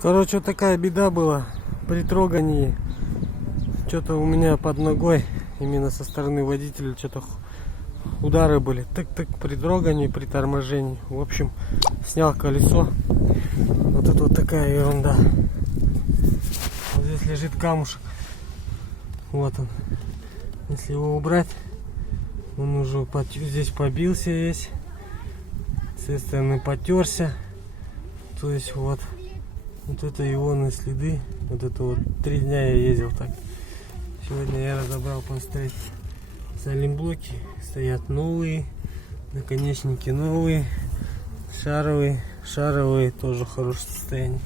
Короче, вот такая беда была при трогании. Что-то у меня под ногой, именно со стороны водителя, что-то удары были. Тык-тык при трогании, при торможении. В общем, снял колесо. Вот это вот такая ерунда. Вот здесь лежит камушек. Вот он. Если его убрать, он уже здесь побился весь. С этой стороны потерся. То есть вот это ионные следы. Вот это вот 3 дня я ездил так. Сегодня я разобрал, посмотреть. Салимблоки стоят новые, наконечники новые, шаровые тоже в хорошем состоянии.